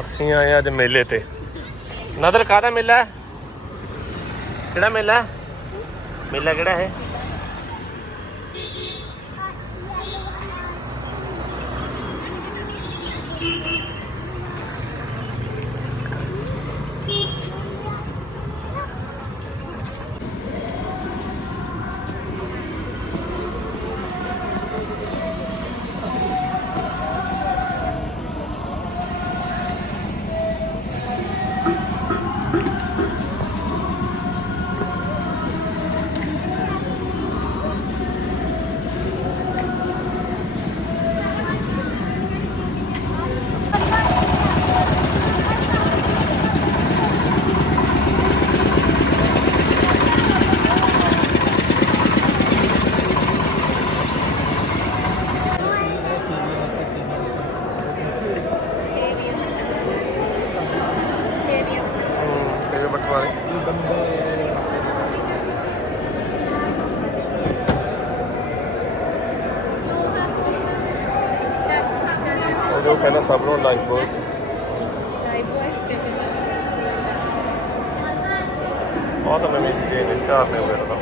ਅਸੀਂ ਆਏ ਅੱਜ ਮੇਲੇ ਤੇ। ਨਦਰ ਕਾਹਦਾ ਮੇਲਾ ਹੈ? ਕਿਹੜਾ ਮੇਲਾ ਮੇਲਾ ਕਿਹੜਾ ਹੈ ਸੇਵੀਆਂ ਹੂੰ ਸੇਵੇ ਬਟਵਾਰੇ ਚੱਲ ਚੱਲ ਚੱਲ ਉਹ ਜੋ ਕਹਿੰਦਾ ਸਭ ਨੂੰ ਲਾਈਕ ਬੋਲ ਲਾਈਵ ਬੋਏ ਬਹੁਤ ਨਵੀਂ ਚੀਜ਼ ਨੇ ਚਾਰ ਦੇ ਹੋਏ ਤਾਂ।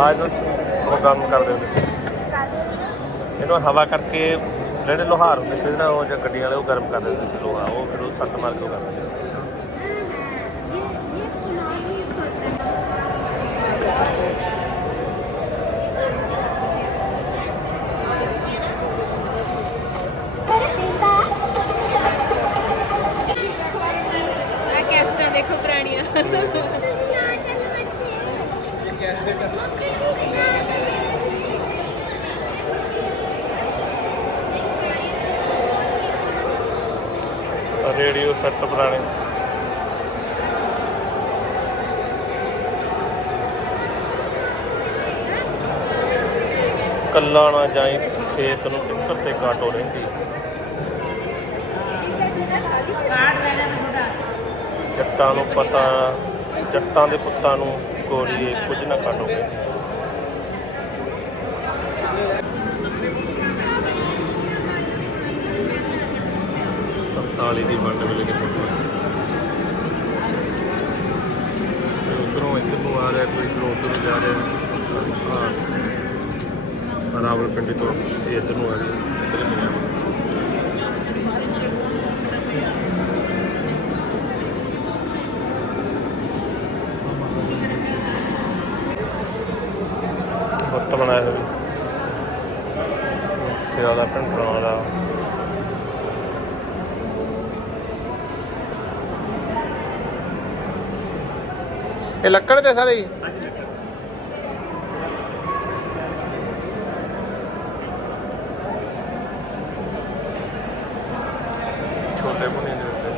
ਆਜ ਉਹ ਕੰਮ ਕਰਦੇ ਹੁੰਦੇ ਸੀ। ਇਹਨੂੰ ਹਵਾ ਕਰਕੇ ਜਿਹੜੇ ਲੋਹਾਰ ਹੁੰਦੇ ਸੀ ਜਿਹੜਾ ਉਹ ਜਾਂ ਗੱਡੀਆਂ ਵਾਲੇ ਉਹ ਗਰਮ ਕਰ ਦਿੰਦੇ ਸੀ ਲੋਹਾ। ਉਹ ਫਿਰ ਉਹ ਸੱਟ ਮਾਰ ਕੇ ਉਹ ਕਰ ਦਿੰਦੇ ਸੀ। ਦੇਖੋ ਪੁਰਾਣੀਆਂ। ਰੇਡੀਓ ਸੈੱਟ ਪੁਰਾਣੇ। ਕੱਲਾ ਨਾ ਜਾਈ ਖੇਤ ਨੂੰ ਟਿੱਕਰ ਤੇ ਕਾਟੋ ਰਹਿੰਦੀ। ਜੱਟਾਂ ਨੂੰ ਪਤਾ, ਜੱਟਾਂ ਦੇ ਪੁੱਤਾਂ ਨੂੰ ਗੋਰੀਏ ਕੁਝ ਨਾ ਕਾਟੋ ਕਹਿੰਦੀ ਸੰਤਾਲੀ ਦੀ ਵੰਡ ਵੇਲੇ ਦੇ ਫੋਟੋ ਉਧਰੋਂ ਇੱਧਰ ਨੂੰ ਆ ਰਿਹਾ, ਕੋਈ ਇਧਰੋਂ ਉਧਰ ਜਾ ਰਿਹਾ। ਸੰਤਾਲੀ, ਹਾਂ। ਰਾਵਲ ਪਿੰਡੀ ਤੋਂ ਇੱਧਰ ਨੂੰ ਆ ਰਹੀ। ਇੱਧਰ ਨੂੰ ਜਾ ਫੁੱਟ ਬਣਾਇਆ ਹੋਇਆ ਸਿਆਲਾ ਪਿੰਡ ਵਾਲਾ ਇਹ ਲੱਕੜ ਦੇ ਸਾਰੇ ਹੀ? ਛੋਲੇ ਬੁਣੇ ਦੇ ਉੱਤੇ।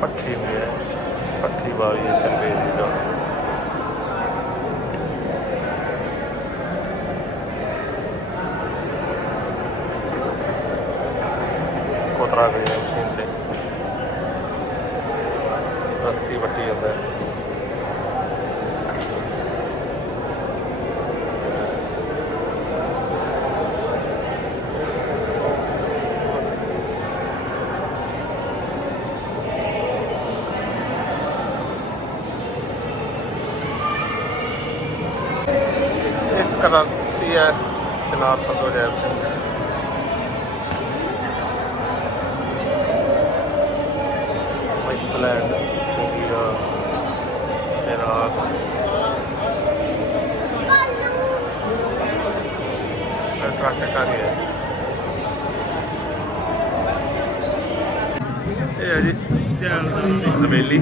ਪੱਠੀ ਹੁੰਦੀ ਹੈ ਪੱਠੀ ਵਾਲੀ ਹੈ ਚੰਗੇ ਦੀ ਦਾ ਕੋਤਰਾ ਗਈ ਰੱਸੀ ਹੈ? ਜਨਾਬ ਫਤੋ ਜੈਬ Singh. Iceland India Iraq Antarctica ਵੀ ਹੈ। ਇਹ ਹੈ ਜੀ ਚੈਲ ਹਵੇਲੀ।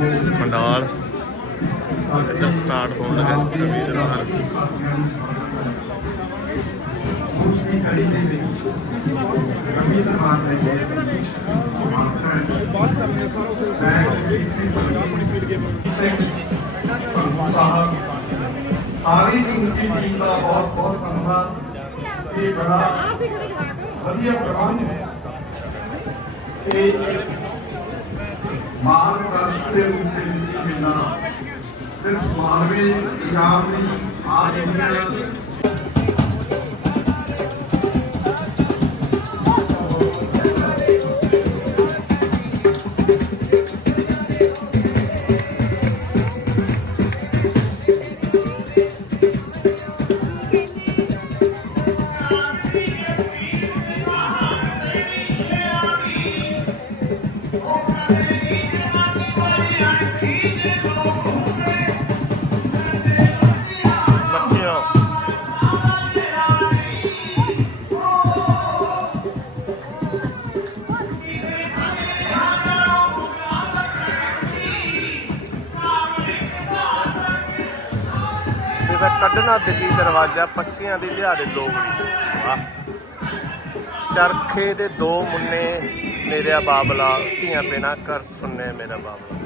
ਮੰਡਾਲ ਇੱਧਰ ਸਟਾਰਟ ਹੋਣ ਲੱਗਾ ਰਵੀ ਦੇ ਨਾਲ ਸਾਹਿਬ ਸਾਰੀ ਸਮੁੱਚੀ ਟੀਮ ਦਾ ਬਹੁਤ ਬਹੁਤ ਧੰਨਵਾਦ ਇਹ ਬੜਾ ਵਧੀਆ ਪ੍ਰਬੰਧ ਹੈ ਇਹ ਮਹਾਰਾਸ਼ਟਰ ਦੇ ਰੂਪ ਦੇ ਵਿੱਚ ਮਿਲਣਾ ਸਿਰਫ ਮਾਲਵੇ ਪੰਜਾਬ ਦੀ ਆਜ ਇੰਡੀਆ ਇਹਦਾ ਕੱਢਣਾ ਦਿੱਲੀ ਦਰਵਾਜ਼ਾ ਪੱਚੀਆਂ ਦੀ ਲਿਆ ਦੇ ਲੋਗੜੀ ਵਾਹ। ਚਰਖੇ ਦੇ ਦੋ ਮੁੰਨੇ ਮੇਰਾ ਬਾਬਲਾ, ਧੀਆਂ ਪੈਣਾ ਕਰ ਸੁਣਨੇ ਮੇਰਾ ਬਾਬਲਾ।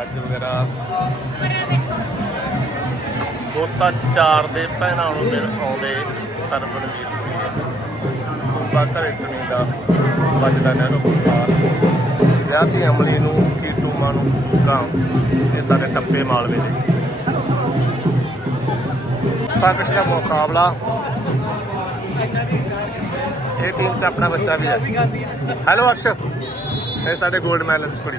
ਗੱਜ ਵਗੈਰਾ ਬੋਤਾ ਚਾਰ ਦੇ ਭੈਣਾਂ ਨੂੰ ਮਿਲ ਆਉਂਦੇ ਸਰਵਣ ਵੀਰ ਕੁੰਬਾ ਘਰੇ ਸੁਣੀ ਦਾ, ਵੱਜਦਾ ਨਹਿਰੋ ਪੁਕਾਰ ਵਿਆਹ ਦੀ ਅਮਲੀ ਨੂੰ ਕੀ ਟੂਮਾ ਨੂੰ ਕਾਂ ਇਹ ਸਾਰੇ ਟੱਪੇ ਮਾਲਵੇ ਦੇ ਸਾਕਸ਼ ਦਾ ਮੁਕਾਬਲਾ। ਇਹ ਟੀਮ ਚ ਆਪਣਾ ਬੱਚਾ ਵੀ ਹੈ। ਹੈਲੋ ਅਰਸ਼। ਇਹ ਸਾਡੇ 골ਡ ਮੈਡਲਿਸਟ ਕੁੜੀ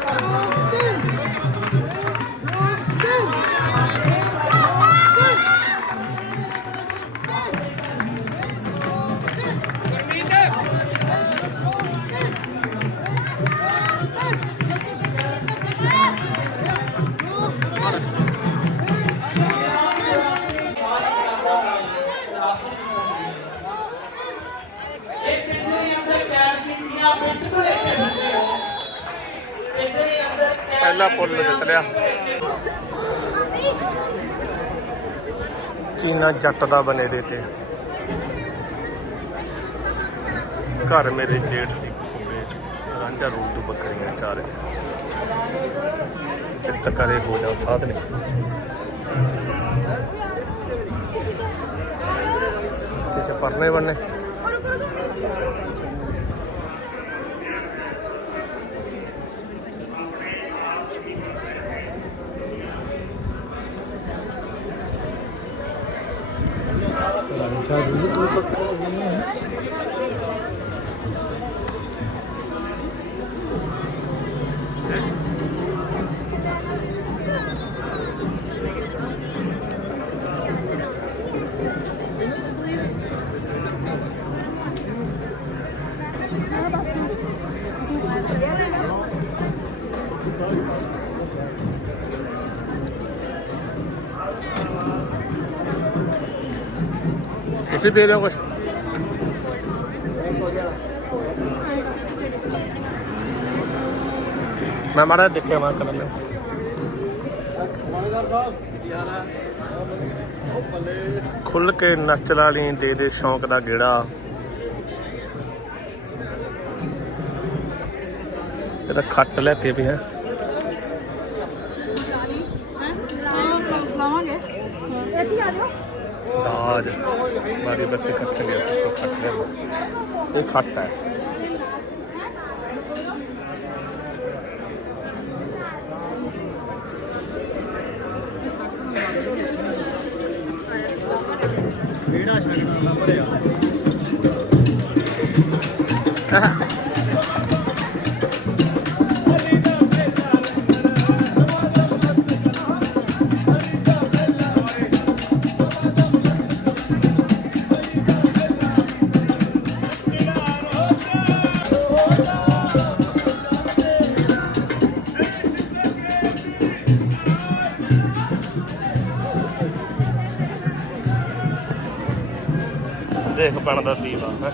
ਪਹਿਲਾ ਪੁੱਲ ਜਿੱਤ ਲਿਆ। ਚੀਨਾ ਜੱਟ ਦਾ ਬਨੇੜੇ ਤੇ। ਘਰ ਮੇਰੇ ਜੇਠ ਦੀ ਖੋਬੇ ਰਾਂਝਾ ਰੂਪ ਤੋਂ ਬੱਕਰੀਆਂ ਚਾਰੇ। ਚਿੱਤ ਕਰੇ ਹੋ ਜਾ ਸਾਧਨੇ। ਤੇ ਚ ਪਰਨੇ ਬੰਨੇ। Sadece bu toprak ਤੁਸੀਂ ਪੀ ਰਹੇ ਹੋ ਕੁਛ। ਮੈਂ ਮਾੜਾ ਦੇਖਿਆ ਮੈਂ ਕਰ ਲਿਆ ਖੁੱਲ ਕੇ ਨੱਚ ਲਾ ਦੇ ਦੇ ਸ਼ੌਂਕ ਦਾ ਗੇੜਾ। ਇਹ ਤਾਂ ਖੱਟ ਲੈਤੇ ਵੀ ਹੈ ਲਾਵਾਂਗੇ ਇੱਥੇ ਆ ਜਾਓ ਦਾਜ ਬਾਰੀ ਬਸੇ ਖੱਟ ਗਿਆ ਸਭ ਤੋਂ ਖੱਟ ਲਿਆ। ਇਹ ਖੱਟ ਹੈ। ਦੇਖ ਬਣਦਾ ਦੀਵਾ ਹੈ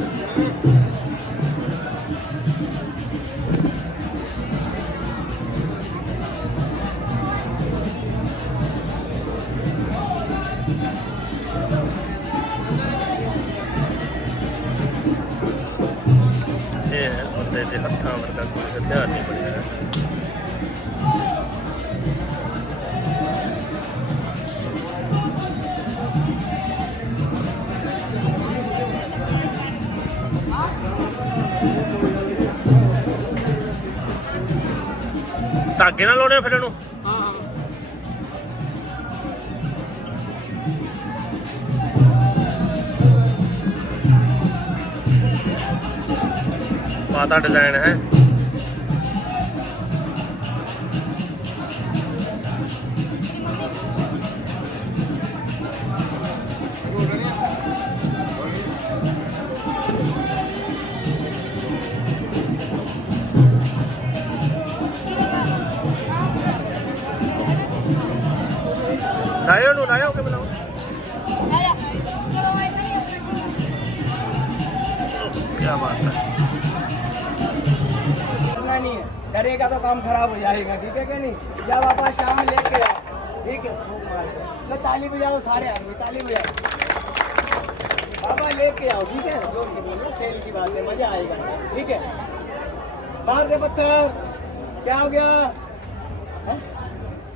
ਇਹ ਹੈ ਬੰਦੇ ਦੇ ਹੱਥਾਂ ਵਰਗਾ ਕੋਈ ਹਥਿਆਰ ਨਹੀਂ ਬਣਿਆ ਹੈ ਧਾਗੇ ਨਾਲ ਲਾਉਣੇ ਆ ਫਿਰ ਇਹਨੂੰ? ਮਾਤਾ ਡਿਜ਼ਾਈਨ ਹੈ। ਲਾਇਓ ਨੂੰ ਲਾਇਓ ਕਿ ਬਣਾਓ ਕੀ ਬਾਤ ਹੈ करना नहीं है डरेगा तो काम खराब हो जाएगा ठीक है क्या नहीं जब आप आज शाम में लेके आओ ठीक है फूक मार के तो ताली बजाओ सारे आदमी ताली बजाओ बाबा लेके आओ ठीक है जोर के बोलो खेल की बात है मजा आएगा ठीक है मार दे पत्थर क्या हो गया हैं?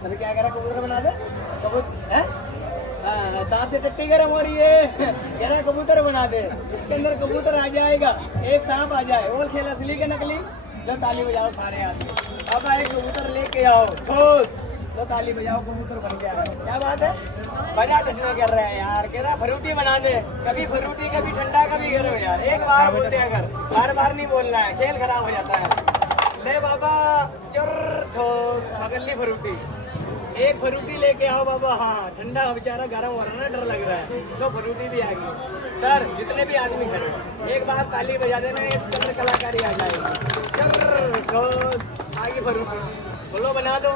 अभी क्या करा कबूतर बना दे। कबूतर हैं? हाँ, सांप से टट्टी गर्म हो रही है। कह रहा कबूतर बना दे। इसके अंदर कबूतर आ जाएगा। एक सांप आ जाए। और खेल असली के नकली? लो ताली बजाओ सारे आदमी। अब एक कबूतर लेके आओ। ठोस लो ताली बजाओ कबूतर बन गया क्या बात है? बजा टचने कर रहे हैं यार। कह रहा फ्रूटी बना दे। कभी फरूटी कभी ठंडा कभी गर्म यार। एक बार बोलते अगर। बार बार नहीं बोलना है। खेल खराब हो जाता है। ले बाबा चुर। ठोस मगली फ्रूटी। एक फ्रूटी लेके आओ बाबा। हाँ ठंडा बेचारा, गर्म हो रहा है ना, डर लग रहा है। तो फ्रूटी भी आ गई। सर, जितने भी आदमी खड़े एक बार ताली बजा देना इसके अंदर कलाकारी आ जाएगी। ठोस आगे फ्रूटी। बोलो, बना दो।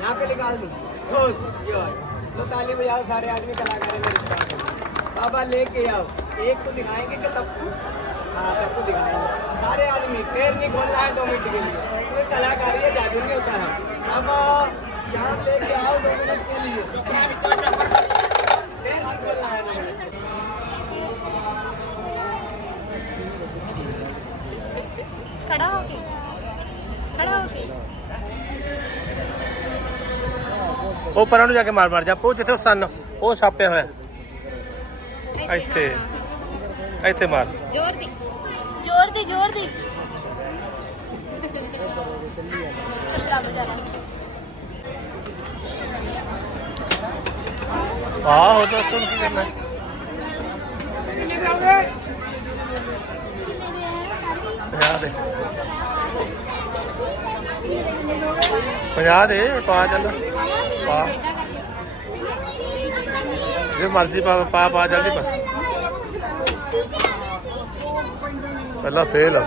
यहाँ पे निकाल दो? ठोस ये। लो, ताली बजाओ, सारे आदमी कलाकारी में बाबा, लेके आओ। एक को दिखाएँगे कि सबको हाँ सबको दिखाएँगे। सारे आदमी, पैर नहीं खोलना है दो मिनट के लिए। कोई कलाकारी है नहीं होता है अब शाम लेके आओ दो मिनट के लिए पैर नहीं खोलना है दो मिनट ਖੜਾ ਹੋ ਕੇ ਖੜਾ ਹੋ ਕੇ ਉਹ ਪਰਾਂ ਨੂੰ ਜਾ ਕੇ ਮਾਰ ਮਾਰ ਜਾ ਉਹ ਜਿੱਥੇ ਉਹ ਸੰਨ ਉਹ ਛਾਪਿਆ ਹੋਇਆ ਇੱਥੇ ਇੱਥੇ ਮਾਰ ਜ਼ੋਰ ਦੀ ਜ਼ੋਰ ਦੀ ਜ਼ੋਰ ਦੀ ਕੱਲਾ ਬਜਾ ਆਹੋ ਦੱਸੋ ਹੁਣ ਕੀ ਕਰਨਾ? ਹੈ? ਪੰਜਾਹ ਦੇ। ਪੰਜਾਹ ਦੇ, ਪਾ ਚੱਲ। ਪਾ। ਜੇ ਮਰਜ਼ੀ ਪਾ ਪਾ ਪਾ ਜਲਦੀ ਪਾ। ਪਹਿਲਾ ਫੇਲ ਆ